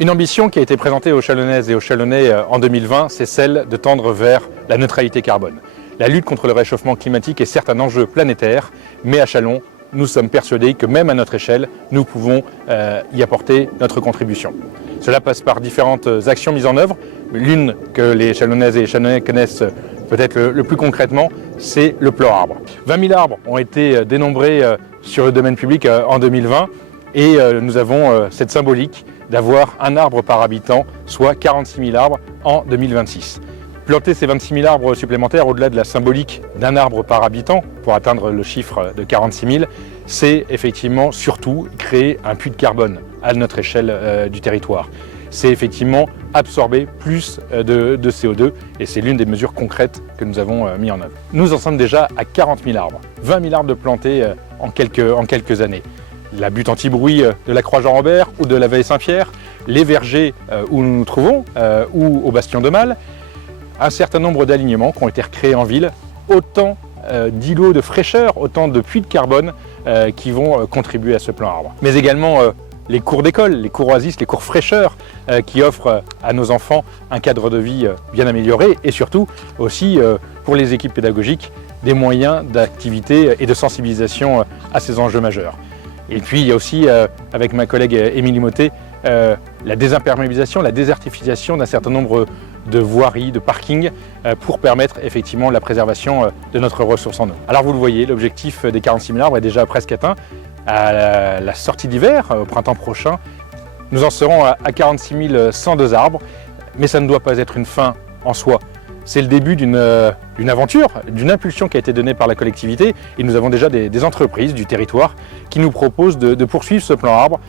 Une ambition qui a été présentée aux Chalonnaises et aux Chalonnais en 2020, c'est celle de tendre vers la neutralité carbone. La lutte contre le réchauffement climatique est certes un enjeu planétaire, mais à Châlons, nous sommes persuadés que même à notre échelle, nous pouvons y apporter notre contribution. Cela passe par différentes actions mises en œuvre. L'une que les Chalonnaises et les Chalonnais connaissent peut-être le plus concrètement, c'est le plan arbre. 20 000 arbres ont été dénombrés sur le domaine public en 2020 et nous avons cette symbolique d'avoir un arbre par habitant, soit 46 000 arbres en 2026. Planter ces 26 000 arbres supplémentaires, au-delà de la symbolique d'un arbre par habitant, pour atteindre le chiffre de 46 000, c'est effectivement surtout créer un puits de carbone à notre échelle du territoire. C'est effectivement absorber plus de CO2 et c'est l'une des mesures concrètes que nous avons mis en œuvre. Nous en sommes déjà à 40 000 arbres, 20 000 arbres de plantés en quelques années. La butte anti-bruit de la Croix-Jean-Robert ou de la Veille-Saint-Pierre, les vergers où nous nous trouvons ou au Bastion de Malle, un certain nombre d'alignements qui ont été recréés en ville, autant d'îlots de fraîcheur, autant de puits de carbone qui vont contribuer à ce plan arbre. Mais également les cours d'école, les cours oasis, les cours fraîcheurs qui offrent à nos enfants un cadre de vie bien amélioré et surtout aussi pour les équipes pédagogiques des moyens d'activité et de sensibilisation à ces enjeux majeurs. Et puis il y a aussi, avec ma collègue Émilie Mottet, la désimperméabilisation, la désertification d'un certain nombre de voiries, de parkings, pour permettre effectivement la préservation de notre ressource en eau. Alors vous le voyez, l'objectif des 46 000 arbres est déjà presque atteint. À la sortie d'hiver, au printemps prochain, nous en serons à 46 102 arbres, mais ça ne doit pas être une fin en soi. C'est le début d'une aventure, d'une impulsion qui a été donnée par la collectivité et nous avons déjà des entreprises du territoire qui nous proposent de poursuivre ce plan arbre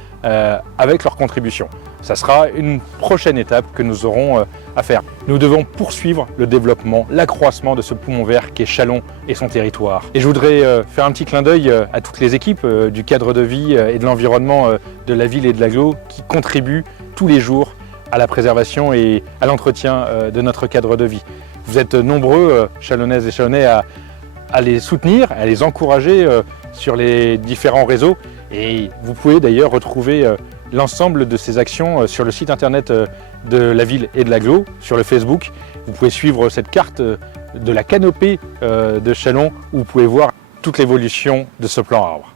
avec leur contribution. Ça sera une prochaine étape que nous aurons à faire. Nous devons poursuivre le développement, l'accroissement de ce poumon vert qu'est Châlons et son territoire. Et je voudrais faire un petit clin d'œil à toutes les équipes du cadre de vie et de l'environnement de la ville et de l'agglo qui contribuent tous les jours à la préservation et à l'entretien de notre cadre de vie. Vous êtes nombreux, Chalonnaises et Chalonnais, à les soutenir, à les encourager sur les différents réseaux. Et vous pouvez d'ailleurs retrouver l'ensemble de ces actions sur le site internet de la ville et de l'agglo, sur le Facebook. Vous pouvez suivre cette carte de la canopée de Châlons où vous pouvez voir toute l'évolution de ce plan arbre.